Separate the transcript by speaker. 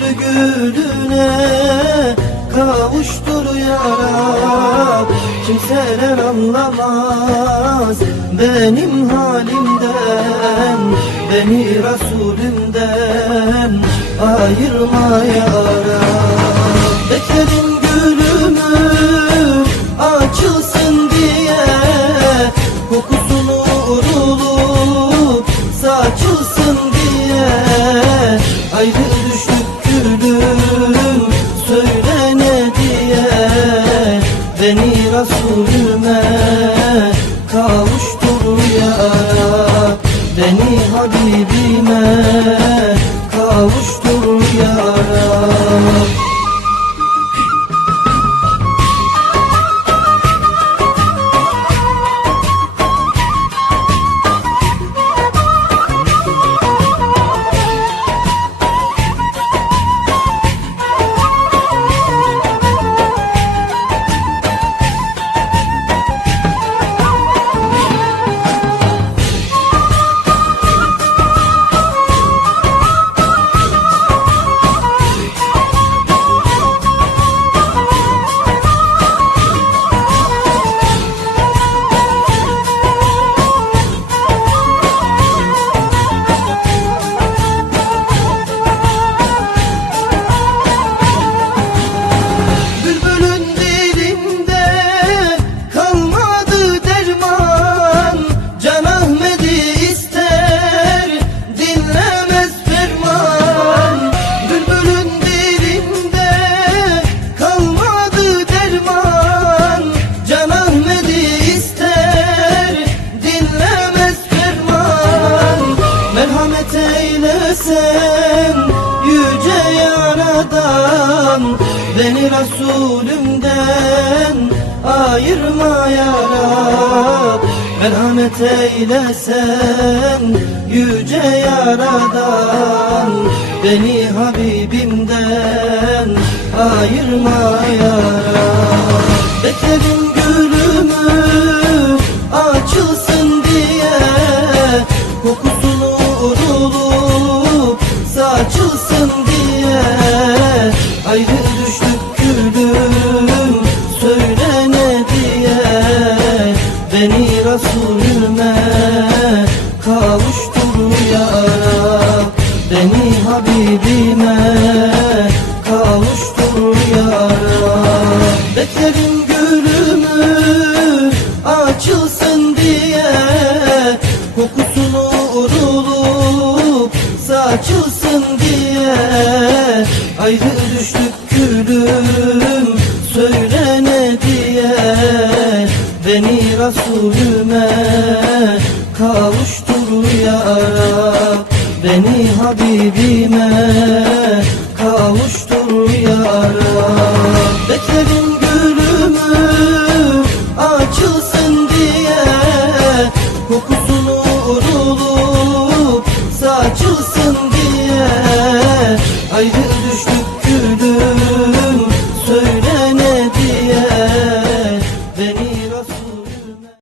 Speaker 1: Bülbül gülüne kavuştur ya Kimseler anlamaz benim halimden Beni Resulümden ayırma ya Rab Bekledim gülümü açılsın diye Kokusunu vurulup saçılsın diye. Ayrı düştük gülüm söyle ne diye? Beni Resulüme eylesen yüce yaradan Beni Resulümden ayırma ya Merhamet eylesen yüce yaradan Beni Habibimden ayırma ya Rab saçılsın diye Ayrı düştük gülüm söyle ne diye. Beni Resulüme kavuştur ya Beni Habibime kavuştur ya Rab Beklerim diye Ayrı düştük gülüm söyle ne diye Beni Resulüme kavuştur ya Beni Habibime kavuştur ya Bekledim gülümü açılsın diye Kokusunu düştük.